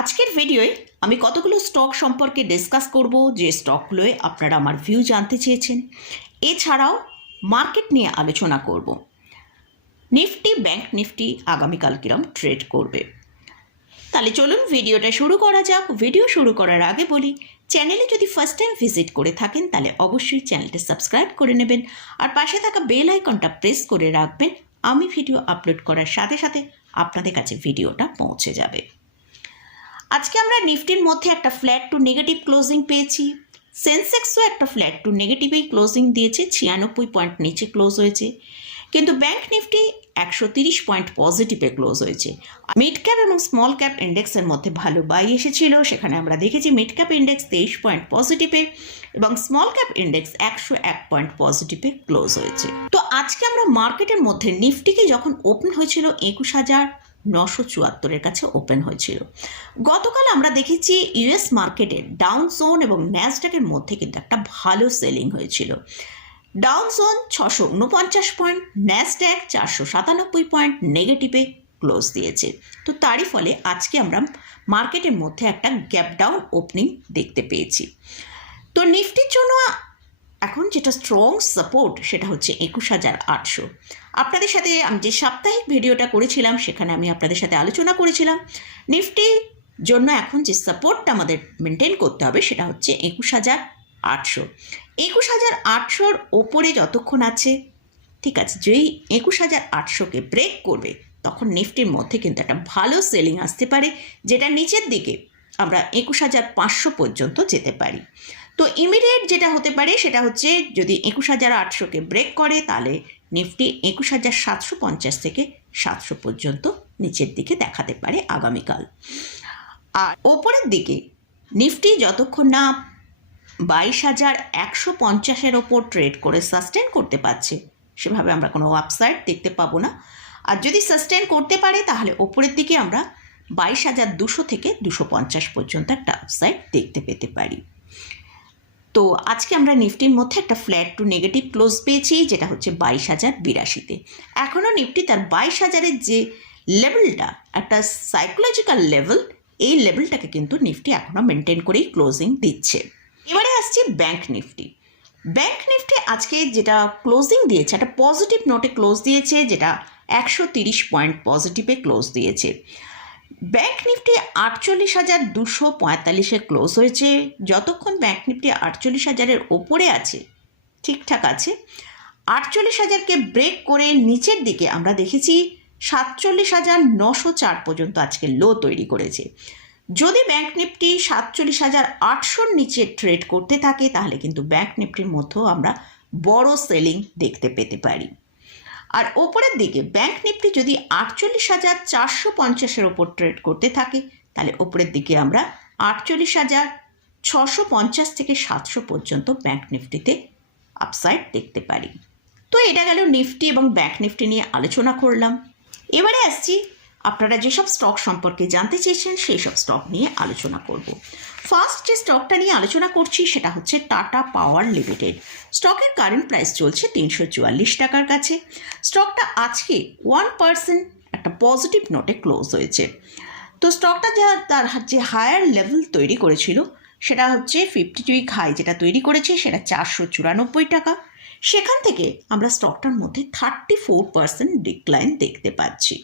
আজকের ভিডিওয়ে আমি কতগুলো স্টক সম্পর্কে ডিসকাস করব, যে স্টকগুলোয় আপনারা আমার ভিউ জানতে চেয়েছেন। এছাড়াও মার্কেট নিয়ে আলোচনা করব। নিফটি ব্যাংক নিফটি আগামীকাল কিরম ট্রেড করবে। তাহলে চলুন ভিডিওটা শুরু করা যাক। ভিডিও শুরু করার আগে বলি চ্যানেলে যদি ফার্স্ট টাইম ভিজিট করে থাকেন, তাহলে অবশ্যই চ্যানেলটা সাবস্ক্রাইব করে নেবেন। আর পাশে থাকা বেল আইকনটা প্রেস করে রাখবেন। আমি ভিডিও আপলোড করার সাথে সাথে আপনাদের কাছে ভিডিওটা পৌঁছে যাবে। আজকে আমরা নিফটির মধ্যে একটা ফ্ল্যাট টু নেগেটিভ ক্লোজিং পেয়েছি। সেন্সেক্সও একটা ফ্ল্যাট টু নেগেটিভেই ক্লোজিং দিয়েছে, ছিয়ানব্বই পয়েন্ট নিচে ক্লোজ হয়েছে। কিন্তু ব্যাংক নিফটি একশো তিরিশ পয়েন্ট পজিটিভে ক্লোজ হয়েছে। মিড ক্যাপ এবং স্মল ক্যাপ ইন্ডেক্সের মধ্যে ভালো বাই এসেছিল, সেখানে আমরা দেখেছি মিড ক্যাপ ইন্ডেক্স তেইশ পয়েন্ট পজিটিভে এবং স্মল ক্যাপ ইন্ডেক্স একশো এক পয়েন্ট পজিটিভে ক্লোজ হয়েছে। তো আজকে আমরা মার্কেটের মধ্যে নিফটিকে যখন ওপেন হয়েছিল একুশ হাজার নশো চুয়াত্তরের কাছে ওপেন হয়েছিল। গতকাল আমরা দেখেছি ইউএস মার্কেটে ডাউন জোন এবং ন্যাসডাকের মধ্যে কিন্তু একটা ভালো সেলিং হয়েছিল। ডাউন জোন ছশো উনপঞ্চাশ পয়েন্ট ন্যাসড্যাক চারশো সাতানব্বই পয়েন্ট নেগেটিভে ক্লোজ দিয়েছে। তো তারই ফলে আজকে আমরা মার্কেটের মধ্যে একটা গ্যাপ ডাউন ওপেনিং দেখতে পেয়েছি। তো নিফটির জন্য এখন যেটা স্ট্রং সাপোর্ট সেটা হচ্ছে একুশ হাজার আটশো। আপনাদের সাথে আমি যে সাপ্তাহিক ভিডিওটা করেছিলাম, সেখানে আমি আপনাদের সাথে আলোচনা করেছিলাম। নিফটির জন্য এখন যে সাপোর্টটা আমাদের মেনটেন করতে হবে, সেটা হচ্ছে একুশ হাজার আটশো। একুশ হাজার আটশোর ওপরে যতক্ষণ আছে, ঠিক আছে, যেই একুশ হাজার আটশোকে ব্রেক করবে, তখন নিফটির মধ্যে কিন্তু একটা ভালো সেলিং আসতে পারে, যেটা নিচের দিকে আমরা একুশ হাজার পাঁচশো পর্যন্ত যেতে পারি। তো ইমিডিয়েট যেটা হতে পারে সেটা হচ্ছে যদি একুশ হাজার আটশোকে ব্রেক করে, তাহলে নিফটি একুশ হাজার সাতশো পঞ্চাশ থেকে সাতশো পর্যন্ত নিচের দিকে দেখাতে পারে আগামীকাল। আর ওপরের দিকে নিফটি যতক্ষণ না বাইশ হাজার একশো পঞ্চাশের ওপর ট্রেড করে সাস্টেন করতে পারছে, সেভাবে আমরা কোনো ওয়েবসাইট দেখতে পাবো না। আর যদি সাস্টেন করতে পারে, তাহলে ওপরের দিকে আমরা বাইশ হাজার দুশো থেকে দুশো পঞ্চাশ পর্যন্ত একটা আপসাইড দেখতে পেতে পারি। তো আজকে আমরা নিফটির মধ্যে একটা ফ্ল্যাট টু নেগেটিভ ক্লোজ পেয়েছি, যেটা হচ্ছে বাইশ হাজার বিরাশিতে। এখনও নিফটি তার বাইশ হাজারের যে লেভেলটা একটা সাইকোলজিক্যাল লেভেল এই লেভেলটাকে কিন্তু নিফটি এখনও মেনটেন করেই ক্লোজিং দিচ্ছে। এবারে আসছি ব্যাংক নিফটি। ব্যাংক নিফটি আজকে যেটা ক্লোজিং দিয়েছে, একটা পজিটিভ নোটে ক্লোজ দিয়েছে, যেটা একশো তিরিশ পয়েন্ট পজিটিভে ক্লোজ দিয়েছে। ব্যাংক নিফটি আটচল্লিশ হাজার দুশো পঁয়তাল্লিশে ক্লোজ হয়েছে। যতক্ষণ ব্যাংক নিফটি আটচল্লিশ হাজারের ওপরে আছে, ঠিকঠাক আছে, আটচল্লিশ হাজারকে ব্রেক করে নিচের দিকে আমরা দেখেছি সাতচল্লিশ হাজার নশো চার পর্যন্ত আজকে লো তৈরি করেছে। যদি ব্যাংক নিফটি সাতচল্লিশ হাজার আটশোর নিচে ট্রেড করতে থাকে, তাহলে কিন্তু ব্যাংক নিফটির মধ্যেও আমরা বড় সেলিং দেখতে পেতে পারি। আর ওপরের দিকে ব্যাংক নিফটি যদি আটচল্লিশ হাজার চারশো পঞ্চাশের ওপর ট্রেড করতে থাকে, তাহলে ওপরের দিকে আমরা আটচল্লিশ হাজার ছশো পঞ্চাশ থেকে সাতশো পর্যন্ত ব্যাংক নিফটিতে আপসাইড দেখতে পারি। তো এটা গেল নিফটি এবং ব্যাংক নিফটি নিয়ে আলোচনা করলাম। এবারে আসছি আপনারা যেসব স্টক সম্পর্কে জানতে চেয়েছেন সেই সব স্টক নিয়ে আলোচনা করব। ফার্স্ট যে স্টকটা নিয়ে আলোচনা করছি সেটা হচ্ছে টাটা পাওয়ার লিমিটেড স্টকের কারেন্ট প্রাইস চলছে তিনশো চুয়াল্লিশ টাকার কাছে। স্টকটা আজকে ওয়ান পার্সেন্ট একটা পজিটিভ নোটে ক্লোজ হয়েছে। তো স্টকটা যা তার যে হায়ার লেভেল তৈরি করেছিল, সেটা হচ্ছে ফিফটি উইক হাই যেটা তৈরি করেছে, সেটা চারশো চুরানব্বই টাকা। সেখান থেকে আমরা স্টকটার মধ্যে থার্টি ফোর পার্সেন্ট ডিক্লাইন দেখতে পাচ্ছি।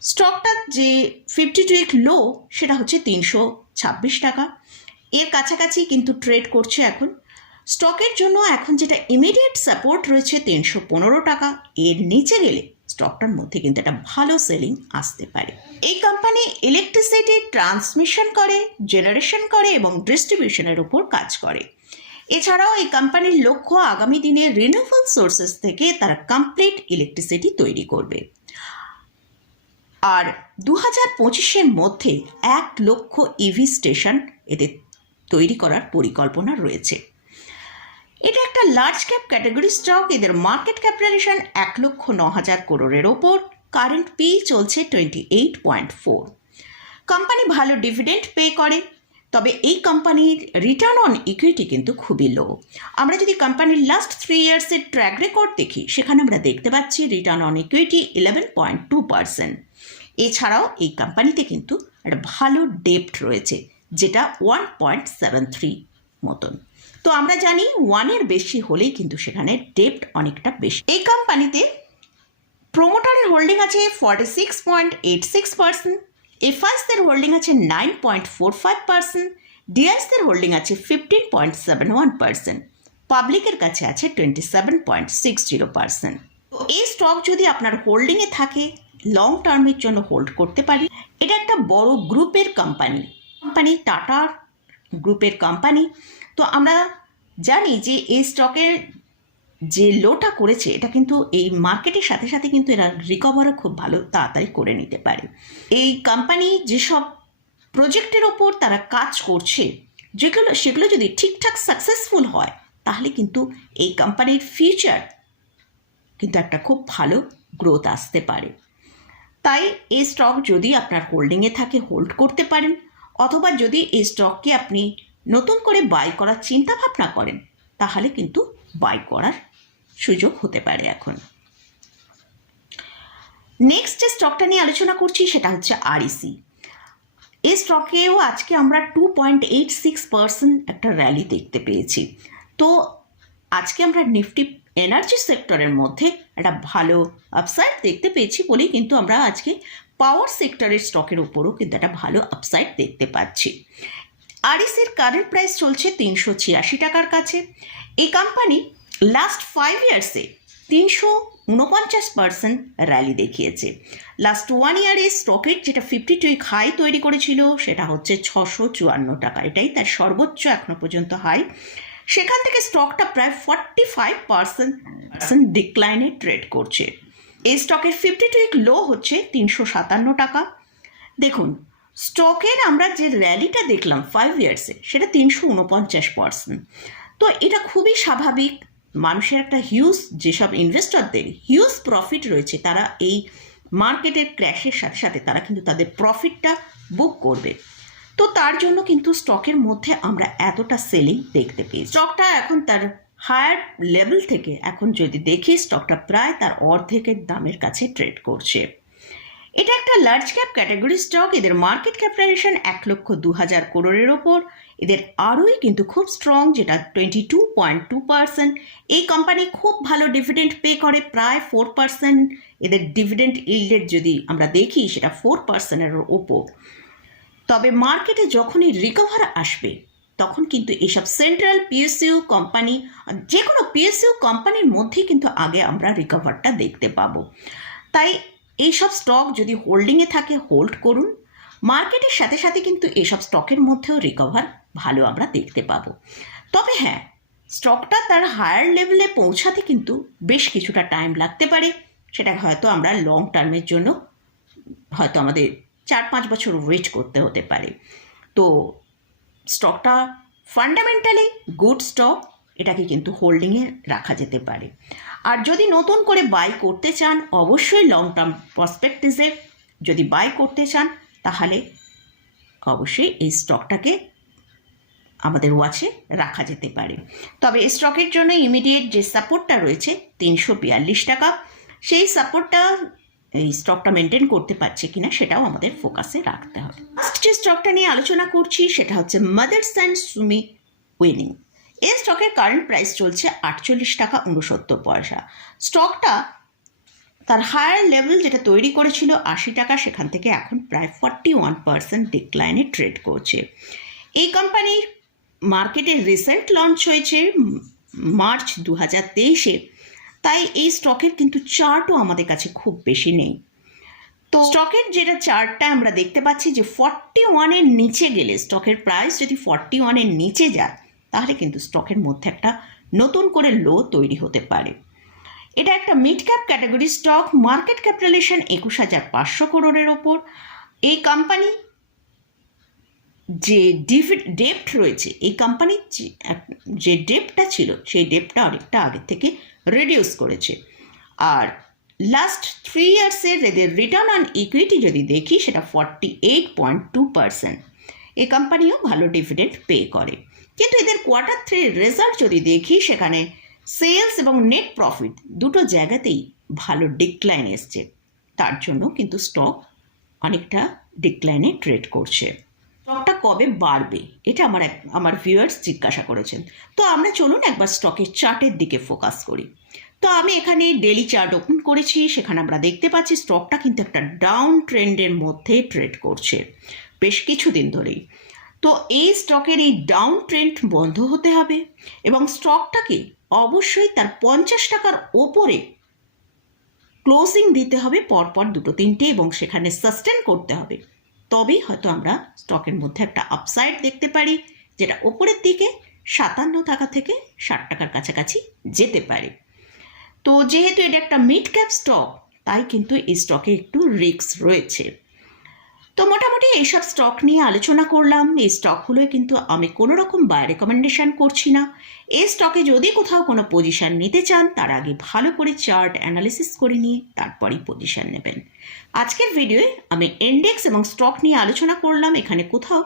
স্টকটার যে ফিফটি টু উইক লো সেটা হচ্ছে তিনশো ছাব্বিশ টাকা। এর কাছাকাছি কিন্তু ট্রেড করছে এখন। স্টকের জন্য এখন যেটা ইমিডিয়েট সাপোর্ট রয়েছে তিনশো পনেরো টাকা। এর নিচে গেলে স্টকটার মধ্যে কিন্তু একটা ভালো সেলিং আসতে পারে। এই কোম্পানি ইলেকট্রিসিটি ট্রান্সমিশন করে জেনারেশন করে এবং ডিস্ট্রিবিউশনের উপর কাজ করে। এছাড়াও এই কোম্পানির লক্ষ্য আগামী দিনে রিনিউয়েবল সোর্সেস থেকে তারা কমপ্লিট ইলেকট্রিসিটি তৈরি করবে। আর দু হাজার পঁচিশের মধ্যে এক লক্ষ ইভি স্টেশন এতে তৈরি করার পরিকল্পনা রয়েছে। এটা একটা লার্জ ক্যাপ ক্যাটাগরি স্টক এদের মার্কেট ক্যাপিটালেশন এক লক্ষ ন হাজার করোড়ের ওপর কারেন্ট পি চলছে twenty eight point four company ভালো ডিভিডেন্ট পে করে তবে এই কোম্পানির রিটার্ন অন ইকুইটি কিন্তু খুবই লো আমরা যদি কোম্পানির লাস্ট থ্রি ইয়ার্সের ট্র্যাক রেকর্ড দেখি, সেখানে আমরা দেখতে পাচ্ছি return on equity eleven point two percent এছাড়াও এই কোম্পানিতে কিন্তু একটা ভালো ডেপ্ট রয়েছে, যেটা ওয়ান পয়েন্ট সেভেন থ্রি মতন। তো আমরা জানি ওয়ানের বেশি হলেই কিন্তু সেখানে ডেপ্ট অনেকটা বেশি। এই কোম্পানিতে প্রোমোটারের হোল্ডিং আছে forty six point eight six percent এফআইসদের holding আছে nine point four five percent ডিআইসদের holding আছে fifteen point seven one percent পাবলিকের কাছে আছে twenty seven point six zero percent এই স্টক যদি আপনার হোল্ডিংয়ে থাকে লং টার্মের জন্য হোল্ড করতে পারি। এটা একটা বড় গ্রুপের কোম্পানি কোম্পানি টাটার গ্রুপের কোম্পানি তো আমরা জানি যে এই স্টকের যে লোটা করেছে, এটা কিন্তু এই মার্কেটের সাথে সাথে কিন্তু এরা রিকভারও খুব ভালো তাড়াতাড়ি করে নিতে পারে। এই কোম্পানি যেসব প্রজেক্টের ওপর তারা কাজ করছে, যেগুলো, সেগুলো যদি ঠিকঠাক সাকসেসফুল হয়, তাহলে কিন্তু এই কোম্পানির ফিউচার কিন্তু একটা খুব ভালো গ্রোথ আসতে পারে। তাই এই স্টক যদি আপনার হোল্ডিংয়ে থাকে হোল্ড করতে পারেন, অথবা যদি এই স্টককে আপনি নতুন করে বাই করার চিন্তা ভাবনা করেন, তাহলে কিন্তু বাই করার সুযোগ হতে পারে এখন। নেক্সট যে স্টকটা নিয়ে আলোচনা করছি সেটা হচ্ছে আরইসি এই স্টকেও আজকে আমরা two point eight six percent একটা র্যালি দেখতে পেয়েছি। তো আজকে আমরা নিফটি এনার্জি সেক্টরের মধ্যে একটা ভালো আপসাইড দেখতে পেয়েছি বলেই কিন্তু আমরা আজকে পাওয়ার সেক্টরের স্টকের উপরও কিন্তু একটা ভালো আপসাইড দেখতে পাচ্ছি। আরইসির কারেন্ট প্রাইস চলছে তিনশো ছিয়াশি টাকার কাছে। এই কোম্পানি লাস্ট ফাইভ ইয়ার্সে তিনশো উনপঞ্চাশ পার্সেন্ট র্যালি দেখিয়েছে। লাস্ট ওয়ান ইয়ারে স্টকের যেটা ফিফটি টু হাই তৈরি করেছিল, সেটা হচ্ছে ছশো চুয়ান্ন টাকা। এটাই তার সর্বোচ্চ এখনও পর্যন্ত হাই সেখান থেকে স্টকটা প্রায় ফর্টি ফাইভ পার্সেন্ট পার্সেন্ট ডিক্লাইনে ট্রেড করছে। এই স্টকের ফিফটি টু লো হচ্ছে তিনশো সাতান্ন টাকা। দেখুন স্টকের আমরা যে র্যালিটা দেখলাম ফাইভ ইয়ার্সে সেটা তিনশো উনপঞ্চাশ পার্সেন্ট তো এটা খুবই স্বাভাবিক মানুষের একটা হিউজ যেসব ইনভেস্টরদের হিউজ প্রফিট রয়েছে, তারা এই মার্কেটের ক্র্যাশের সাথে সাথে তারা কিন্তু তাদের প্রফিটটা বুক করবে। তো তার জন্য কিন্তু স্টকের মধ্যে আমরা এতটা সেলিং দেখতে পেয়েছি। স্টকটা এখন তার হায়ার লেভেল থেকে এখন যদি দেখি স্টকটা প্রায় তার অর্ধেকের দামের কাছে ট্রেড করছে। এটা একটা লার্জ ক্যাপ ক্যাটাগরি স্টক এদের মার্কেট ক্যাপিটালাইজেশন এক লক্ষ দু হাজার করোড়ের ওপর। এদের আরোই কিন্তু খুব স্ট্রং যেটা twenty two point two percent এই কোম্পানি খুব ভালো ডিভিডেন্ড পে করে, প্রায় ফোর পার্সেন্ট এদের ডিভিডেন্ড ইল্ডের যদি আমরা দেখি, সেটা ফোর পার্সেন্টের ওপর। তবে মার্কেটে যখনই রিকভার আসবে, তখন কিন্তু এসব সেন্ট্রাল পিএসইউ কোম্পানি যে কোনো পিএসইউ কোম্পানির মধ্যেই কিন্তু আগে আমরা রিকভারটা দেখতে পাবো। তাই এইসব স্টক যদি হোল্ডিংয়ে থাকে হোল্ড করুন। মার্কেটের সাথে সাথে কিন্তু এসব স্টকের মধ্যেও রিকভার ভালো আমরা দেখতে পাবো। তবে হ্যাঁ স্টকটা তার হায়ার লেভেলে পৌঁছাতে কিন্তু বেশ কিছুটা টাইম লাগতে পারে। সেটা হয়তো আমরা লং টার্মের জন্য হয়তো আমাদের চার পাঁচ বছর ওয়েট করতে হতে পারে। তো স্টকটা ফান্ডামেন্টালি গুড স্টক এটাকে কিন্তু হোল্ডিংয়ে রাখা যেতে পারে। আর যদি নতুন করে বাই করতে চান, অবশ্যই লং টার্ম প্রসপেক্টিসে যদি বাই করতে চান, তাহলে অবশ্যই এই স্টকটাকে আমাদের ওয়াচে রাখা যেতে পারে। তবে স্টকের জন্য ইমিডিয়েট যে সাপোর্টটা রয়েছে, তিনশো বিয়াল্লিশ টাকা, সেই সাপোর্টটা এই স্টকটা মেনটেন করতে পারছে কিনা সেটাও আমাদের ফোকাসে রাখতে হবে। যে স্টকটা নিয়ে আলোচনা করছি, সেটা হচ্ছে মাদার্স অ্যান্ড সুমি উইনিং এই স্টকের কারেন্ট প্রাইস চলছে আটচল্লিশ টাকা উনসত্তর পয়সা। স্টকটা তার হায়ার লেভেল যেটা তৈরি করেছিল আশি টাকা, সেখান থেকে এখন প্রায় ফর্টি ওয়ান পার্সেন্ট ডিক্লাইনে ট্রেড করছে। এই কোম্পানির মার্কেটে রিসেন্ট লঞ্চ হয়েছে মার্চ দু হাজার তেইশে। তাই এই স্টকের কিন্তু চার্টও আমাদের কাছে খুব বেশি নেই। তো স্টকের যেটা চার্টটা আমরা দেখতে পাচ্ছি যে ফর্টি ওয়ানের নিচে গেলে, স্টকের প্রাইস যদি ফর্টি ওয়ানের নিচে যায়, তাহলে কিন্তু স্টকের মধ্যে একটা নতুন করে লো তৈরি হতে পারে। এটা একটা mid cap category stock, market capitalisation একুশ হাজার পাঁচশো করোড়ের ওপর। এই কোম্পানি যে ডেপ্ট রয়েছে, এই কোম্পানির যে ডেপ্টটা ছিল, সেই ডেপটা অনেকটা আগের থেকে রিডিউস করেছে। আর লাস্ট থ্রি ইয়ার্সের এদের রিটার্ন অন ইকুইটি যদি দেখি, সেটা forty eight point two percent এই কোম্পানিও ভালো ডিভিডেন্ড পে করে। কিন্তু এদের কোয়ার্টার থ্রির রেজাল্ট যদি দেখি, সেখানে সেলস এবং নেট প্রফিট দুটো জায়গাতেই ভালো ডিক্লাইন এসছে। তার জন্য কিন্তু স্টক অনেকটা ডিক্লাইনে ট্রেড করছে। স্টকটা কবে বাড়বে? এটা আমার এক, আমার ভিউয়ার্স জিজ্ঞাসা করেছেন। তো আমরা চলুন একবার স্টকের চার্টের দিকে ফোকাস করি। তো আমি এখানে ডেলি চার্ট ওপেন করেছি, সেখানে আমরা দেখতে পাচ্ছি স্টকটা কিন্তু একটা ডাউন ট্রেন্ডের মধ্যে ট্রেড করছে, বেশ কিছুদিন ধরেই। তো এই স্টকের এই ডাউন ট্রেন্ড বন্ধ হতে হবে এবং স্টকটাকে অবশ্যই তার পঞ্চাশ টাকার ওপরে ক্লোজিং দিতে হবে, পরপর দুটো তিনটে এবং সেখানে সাস্টেন করতে হবে। তবেই হয়তো আমরা স্টকের মধ্যে একটা আপসাইড দেখতে পারি, যেটা ওপরের দিকে সাতান্ন টাকা থেকে ষাট টাকার কাছাকাছি যেতে পারে। তো যেহেতু এটা একটা মিড ক্যাপ স্টক তাই কিন্তু এই স্টকে একটু রিস্ক রয়েছে। তো মোটামুটি এইসব স্টক নিয়ে আলোচনা করলাম। এই স্টকগুলোয় কিন্তু আমি কোনো রকম বাই রেকমেন্ডেশন করছি না। এই স্টকে যদি কোথাও কোনো পজিশন নিতে চান, তার আগে ভালো করে চার্ট অ্যানালিসিস করে নিয়ে তারপরই পজিশন নেবেন। আজকের ভিডিওয়ে আমি ইন্ডেক্স এবং স্টক নিয়ে আলোচনা করলাম। এখানে কোথাও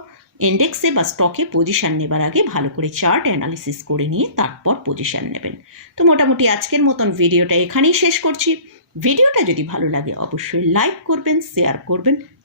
ইন্ডেক্সে বা স্টকে পজিশন নেবার আগে ভালো করে চার্ট অ্যানালিসিস করে নিয়ে তারপর পজিশন নেবেন। তো মোটামুটি আজকের মতন ভিডিওটা এখানেই শেষ করছি। ভিডিওটা যদি ভালো লাগে, অবশ্যই লাইক করবেন শেয়ার করবেন